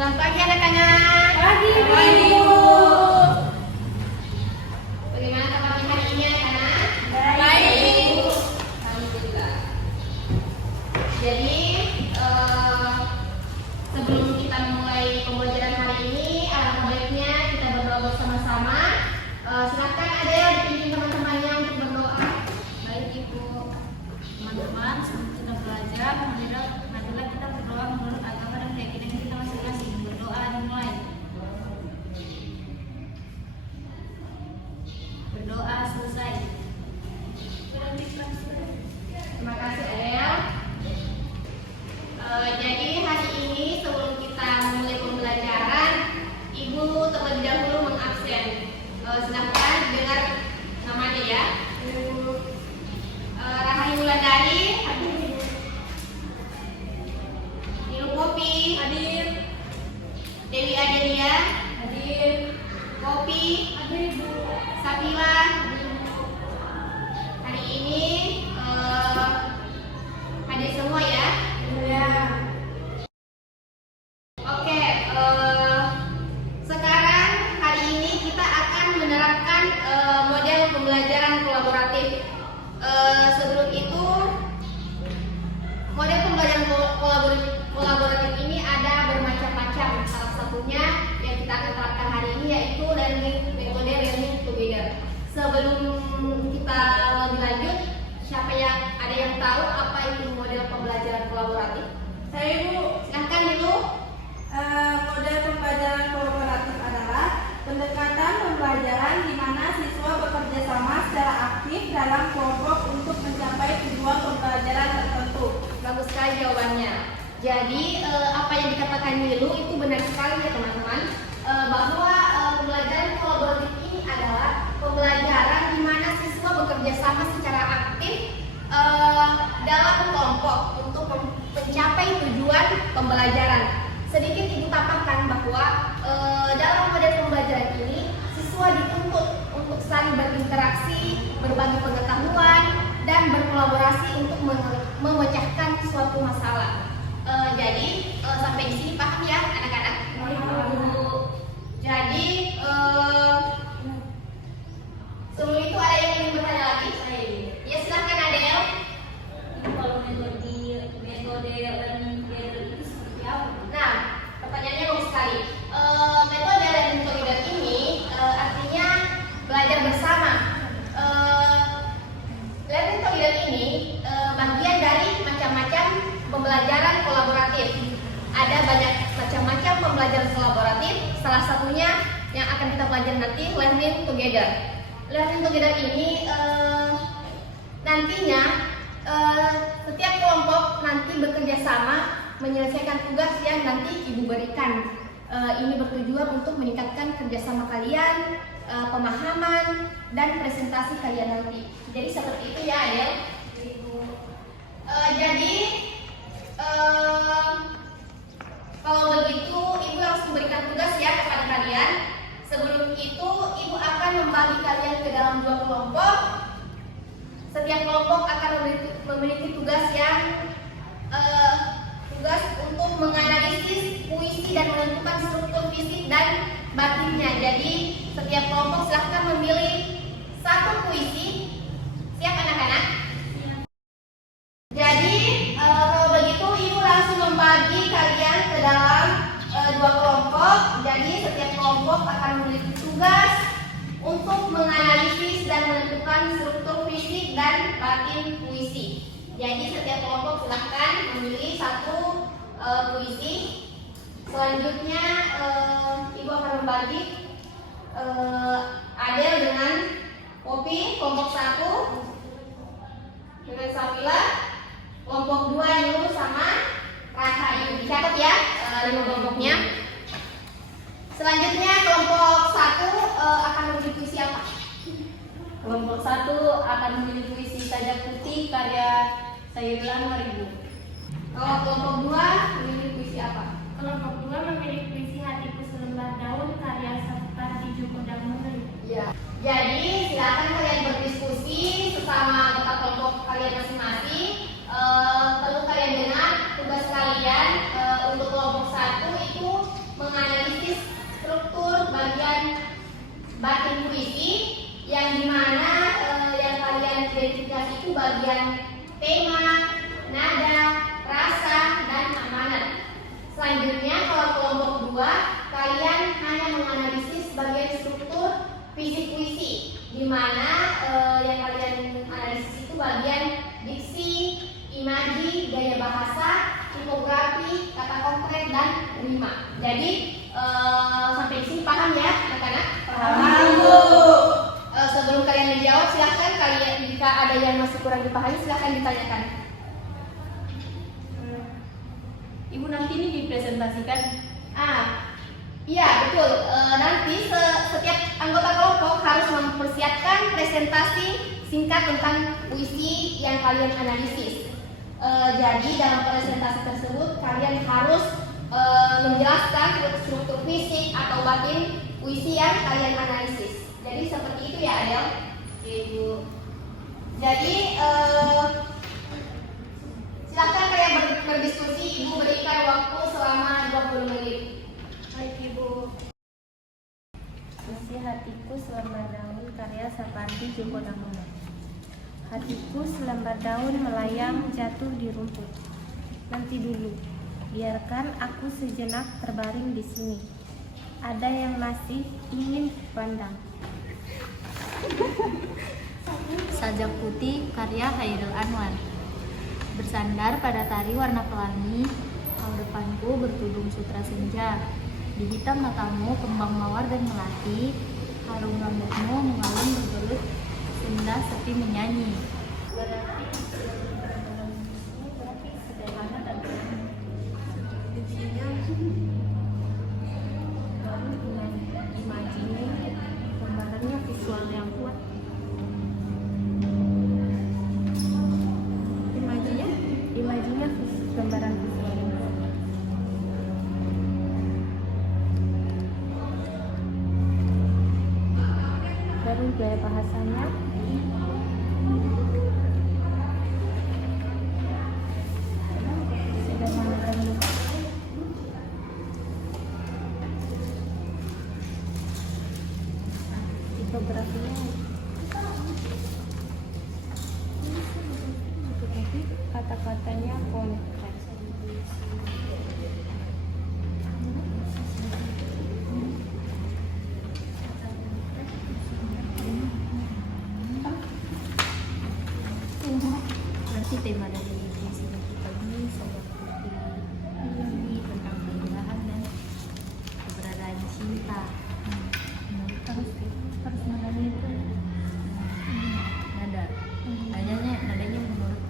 Selamat pagi anak-anak. Pagi, Ibu. Bagaimana kabarnya hari ini anak-anak? Baik. Alhamdulillah. Jadi sebelum kita mulai pembelajaran hari ini, alangkah baiknya kita berdoa bersama-sama. Silakan ada yang dipimpin teman-temannya untuk berdoa. Baik Ibu. Teman-teman, sebelum kita belajar, marilah kita berdoa menurut agama dan keyakinan kita masing-masing. Berdoa dimulai. Berdoa selesai. Terima kasih Adel. Jadi hari ini sebelum kita mulai pembelajaran, Ibu terlebih dahulu mengabsen. Silahkan dengar namanya ya. Rahani Wulandari, Nilu Popi, hadir. Dewi Adelia, hadir. Popi, hadir. Sapila, hari ini hadir semua ya. Oke, sekarang hari ini kita akan menerapkan model pembelajaran kolaboratif. Sebelum itu, model pembelajaran kolaboratif ini ada bermacam-macam. Salah satunya yang kita akan terapkan hari ini yaitu metode learning together. Sebelum kita lebih lanjut, siapa yang ada yang tahu apa itu model pembelajaran kolaboratif? Saya Ibu. Silahkan dulu. Model pembelajaran kolaboratif adalah pendekatan pembelajaran di mana siswa bekerja sama secara aktif dalam kelompok untuk mencapai tujuan pembelajaran tertentu. Bagus sekali jawabannya. Jadi apa yang dikatakan Nilu itu benar sekali ya teman-teman, bahwa pembelajaran kolaboratif ini adalah pembelajaran di mana siswa bekerja sama secara aktif dalam kelompok untuk mencapai tujuan pembelajaran. Sedikit Ibu tambahkan bahwa dalam model pembelajaran ini siswa dituntut untuk saling berinteraksi, berbagi pengetahuan, dan berkolaborasi untuk memecahkan suatu masalah. Jadi sampai di sini paham ya anak-anak? Jadi sebelum itu ada yang ingin bertanya lagi? Ya silahkan Adel. Kalau metode learning together itu seperti apa? Nah, pertanyaannya bagus sekali. Metode learning together ini artinya belajar bersama. Learning together ini bagian dari macam-macam pembelajaran kolaboratif. Ada banyak macam-macam pembelajaran kolaboratif. Salah satunya yang akan kita pelajari nanti learning together. Learning together ini nantinya setiap kelompok nanti bekerja sama menyelesaikan tugas yang nanti Ibu berikan. Ini bertujuan untuk meningkatkan kerjasama kalian, pemahaman, dan presentasi kalian nanti. Jadi seperti itu ya Adel. Jadi kalau begitu Ibu langsung berikan tugas ya kepada kalian. Sebelum itu Ibu akan membagi kalian ke dalam 2 kelompok. Setiap kelompok akan memiliki tugas yang tugas untuk menganalisis puisi dan menentukan struktur fisik dan batinnya. Jadi setiap kelompok silahkan memilih 1 puisi. Siap anak-anak? Jadi kalau begitu Ibu langsung membagi kalian ke dalam 2 kelompok. Jadi setiap kelompok akan memiliki tugas untuk menganalisis dan menentukan struktur fisik dan batin puisi. Jadi setiap kelompok silahkan memilih 1 puisi. Selanjutnya Ibu akan membagi Adel dengan Popi kelompok 1 dengan Sapila kelompok 2 Nilu sama Rasa. Ibu dicatat ya 5 kelompoknya. Selanjutnya kelompok 1 akan memilih puisi apa? Kelompok 1 akan memilih puisi Sajak Putih karya Sairlan Maribu. Kalau kelompok 2 memilih puisi apa? Kelompok 2 memilih puisi Hatiku Selembar Daun karya Sapardi Djoko Damono. Ya. Jadi silakan kalian berdiskusi sesama anggota kelompok kalian masing-masing. Perlu kalian dengar tugas kalian untuk kelompok 1 itu itu bagian tema, nada, rasa, dan amanat. Selanjutnya kalau kelompok 2, kalian hanya menganalisis bagian struktur fisik puisi, di mana yang kalian analisis itu bagian diksi, imaji, gaya bahasa, tipografi, kata konkret, dan rima. Jadi sampai di sini paham ya anak-anak? Paham, Bu. Sebelum kalian menjawab, silahkan kalian jika ada yang masih kurang dipahami silahkan ditanyakan. Ibu nanti ini dipresentasikan. Iya betul. Nanti setiap anggota kelompok harus mempersiapkan presentasi singkat tentang puisi yang kalian analisis. Jadi dalam presentasi tersebut kalian harus menjelaskan struktur fisik atau batin puisi yang kalian analisis. Jadi seperti itu ya Adel. Oke Ibu. Jadi silakan kalian berdiskusi. Ibu berikan waktu selama 20 menit. Baik Ibu. Puisi Hatiku Selembar Daun karya Sapardi Djoko Damono. Hatiku selembar daun melayang jatuh di rumput. Nanti dulu, biarkan aku sejenak terbaring di sini. Ada yang masih ingin kupandang. Sajak Putih karya Hairil Anwar. Bersandar pada tari warna pelangi, al depanku bertudung sutra senja. Di hitam matamu kembang mawar dan melati, harum rambutmu mengalun bergelut, senda sepi menyanyi. Berarti sederhana dan baru dengan imajinya, gambarannya visual yang kuat. Imajinya gambaran visual yang kuat. Baru gaya bahasanya sederhana dan lugas. Tipografinya kata-katanya konkret. Nanti tema dari puisi kita ini Sajak Putih ini tentang keindahan dan keberadaan cinta. Harus nadanya itu Nadanya menurut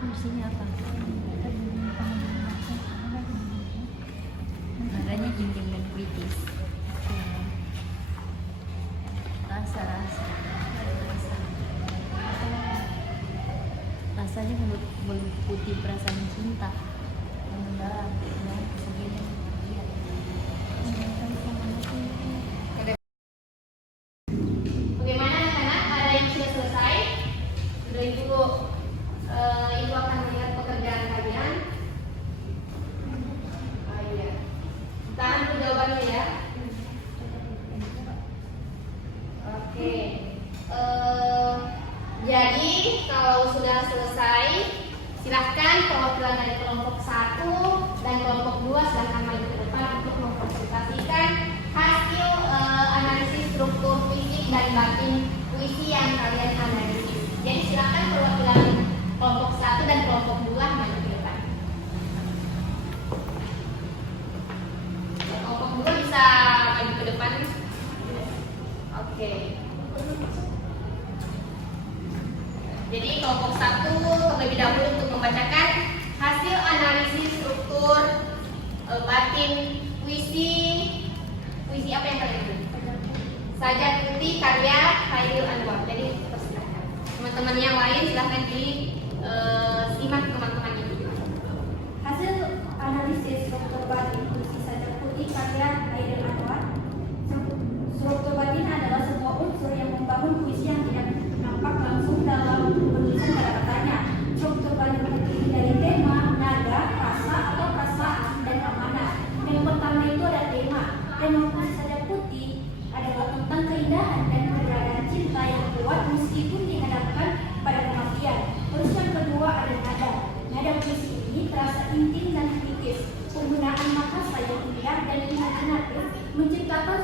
puisinya apa? Nadanya intim dan puitis. Rasanya meliputi perasaan cinta yang mendalam, yang kesedihan dan Bagaimana anak-anak? Ada yang sudah selesai? Sudah Ibu akan melihat pekerjaan kalian. Iya. Tahan dulu jawabannya ya. Oke. Jadi kalau sudah selesai, silahkan perwakilan dari kelompok 1 dan kelompok 2 silahkan maju ke depan untuk mempresentasikan hasil analisis struktur fisik dan batin puisi yang kalian analisis. Jadi silahkan perwakilan kelompok 1 dan kelompok 2 maju ke depan. Kelompok 2 bisa maju ke depan. Oke. Jadi kelompok 1 terlebih dahulu untuk membacakan hasil analisis struktur batin puisi apa yang kalian tulis? Sajak Putih karya Hairil Anwar. Jadi persilahkan. Teman-teman yang lain silahkan disimak teman-teman ini. Hasil analisis struktur batin puisi Sajak Putih karya Hairil Anwar. Struktur batin adalah semua unsur yang membangun puisi yang tidak nampak langsung dalam penulisan kata-katanya. Struktur batin terdiri dari tema, nada, rasa atau perasaan, dan amanat. Yang pertama itu ada tema. Tema puisi Sajak Putih adalah tentang keindahan dan keberadaan cinta yang kuat meskipun dihadapkan pada kematian.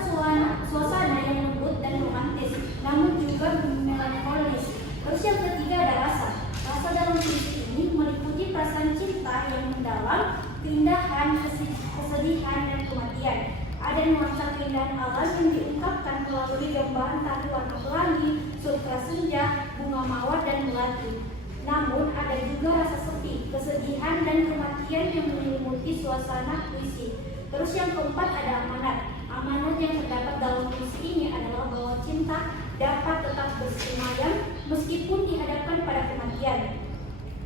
suasana yang lembut dan romantis, namun juga melankolis. Terus yang ketiga ada rasa. Rasa dalam puisi ini meliputi perasaan cinta yang mendalam, keindahan, kesedihan, dan kematian. Ada nuansa keindahan alam yang diungkapkan melalui gambaran tari warna pelangi, sutra senja, bunga mawar, dan melati. Namun ada juga rasa sepi, kesedihan, dan kematian yang menyelimuti suasana puisi. Terus yang keempat ada amanat. Amanat yang terdapat dalam puisi ini adalah bahwa cinta dapat tetap bersemayam meskipun dihadapkan pada kematian.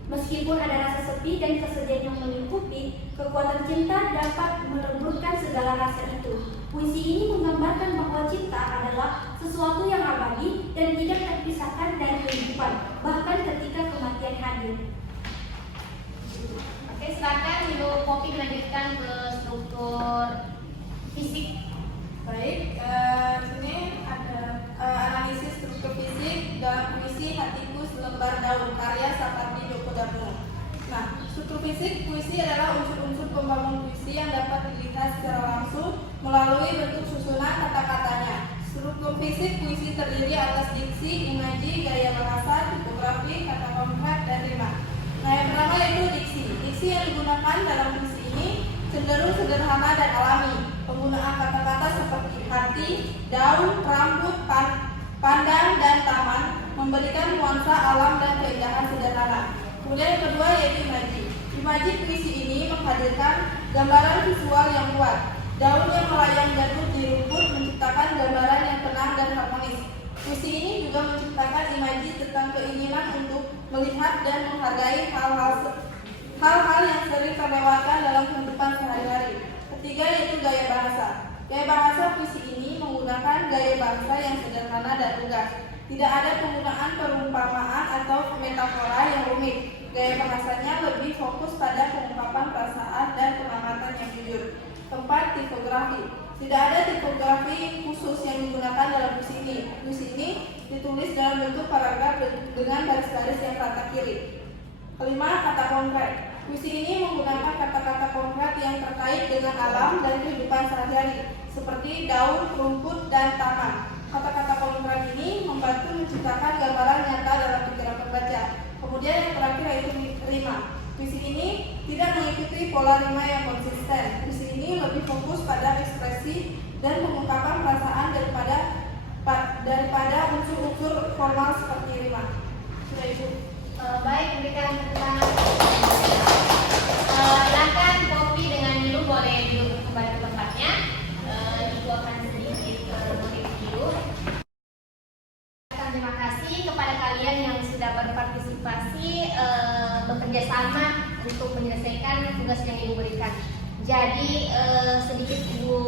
Meskipun ada rasa sepi dan kesedihan yang melingkupi, kekuatan cinta dapat melemburkan segala rasa itu. Puisi ini menggambarkan bahwa cinta adalah sesuatu yang abadi dan tidak terpisahkan dari kehidupan, bahkan ketika kematian hadir. Oke, silakan Ibu Poppy melanjutkan ke struktur fisik. Baik, sini ada analisis struktur fisik dalam puisi Hatiku Selembar Daun karya Sapardi Djoko Damono. Nah, struktur fisik puisi adalah unsur-unsur pembangun puisi yang dapat dilihat secara langsung melalui bentuk susunan kata-katanya. Struktur fisik puisi terdiri atas diksi, imaji, gaya bahasa, tipografi, kata konkret, dan rima. Nah, yang pertama yaitu diksi. Diksi yang digunakan dalam puisi ini cenderung sederhana dan alami. Penggunaan kata-kata seperti hati, daun, rambut, pandang, dan taman memberikan nuansa alam dan keindahan sederhana. Kemudian yang kedua yaitu imaji. Imaji puisi ini menghadirkan gambaran visual yang kuat. Daun yang melayang jatuh di rumput menciptakan gambaran yang tenang dan harmonis. Puisi ini juga menciptakan imaji tentang keinginan untuk melihat dan menghargai hal-hal yang sering terlewatkan dalam kehidupan sehari-hari. Ketiga yaitu gaya bahasa. Gaya bahasa puisi ini menggunakan gaya bahasa yang sederhana dan lugas. Tidak ada penggunaan perumpamaan atau metafora yang rumit. Gaya bahasanya lebih fokus pada pengungkapan perasaan dan pengamatan yang jujur. Keempat, tipografi. Tidak ada tipografi khusus yang digunakan dalam puisi ini. Puisi ini ditulis dalam bentuk paragraf dengan garis-garis yang rata kiri. Kelima, kata konkret. Puisi ini menggunakan kata-kata konkret yang terkait dengan alam dan kehidupan sehari-hari, seperti daun, rumput, dan taman. Kata-kata konkret ini membantu menciptakan gambaran nyata dalam pikiran pembaca. Kemudian yang terakhir yaitu rima. Puisi ini tidak mengikuti pola rima yang konsisten. Puisi ini lebih fokus pada ekspresi dan pengungkapan perasaan daripada unsur-unsur formal seperti rima. Sudah Ibu. Baik, berikan tepuk silakan Poppy dengan Nilu boleh duduk kembali ke tempatnya. Ibu akan sedikit mereview. Terima kasih kepada kalian yang sudah berpartisipasi bekerja sama untuk menyelesaikan tugas yang Ibu berikan. Jadi sedikit Ibu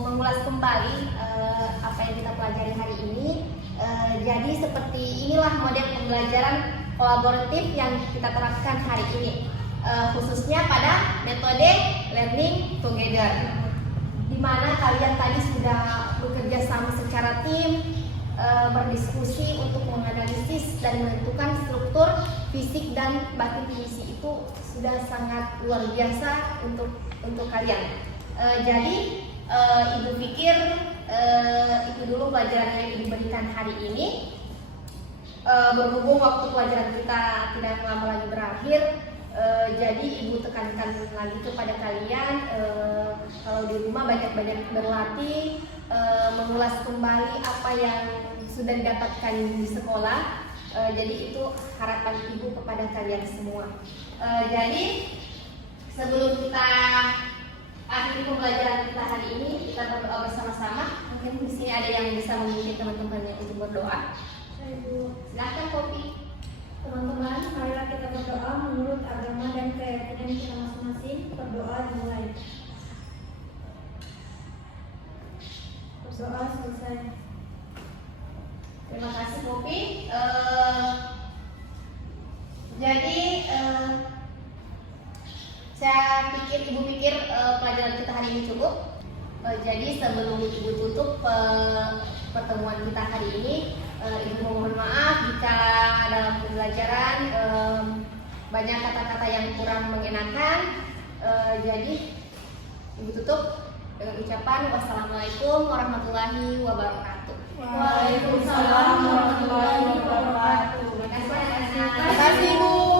mengulas kembali apa yang kita pelajari hari ini. Jadi seperti inilah model pembelajaran kolaboratif yang kita terapkan hari ini, khususnya pada metode learning together, di mana kalian tadi sudah bekerja sama secara tim, berdiskusi untuk menganalisis dan menentukan struktur fisik dan batin puisi. Itu sudah sangat luar biasa untuk kalian. Jadi Ibu pikir itu dulu pelajaran yang diberikan hari ini. Berhubung waktu pelajaran kita tidak lama lagi berakhir, jadi Ibu tekankan lagi kepada kalian kalau di rumah banyak-banyak berlatih, mengulas kembali apa yang sudah didapatkan di sekolah. Jadi itu harapan Ibu kepada kalian semua. Jadi sebelum kita akhiri pembelajaran kita hari ini, kita berdoa bersama-sama. Mungkin di sini ada yang bisa memimpin teman-temannya untuk berdoa. Silakan Poppy. Teman-teman, marilah kita berdoa menurut agama dan keyakinan kita masing-masing. Berdoa dimulai. Berdoa selesai. Terima kasih Poppy. Jadi saya pikir Ibu pikir pelajaran kita hari ini cukup. Jadi sebelum Ibu tutup pertemuan kita hari ini, Ibu mohon maaf jika dalam pembelajaran banyak kata-kata yang kurang mengenakan. Jadi Ibu tutup. dengan ucapan wassalamualaikum warahmatullahi wabarakatuh. Waalaikumsalam warahmatullahi wabarakatuh. Terima kasih anak-anak. Terima kasih, Bu.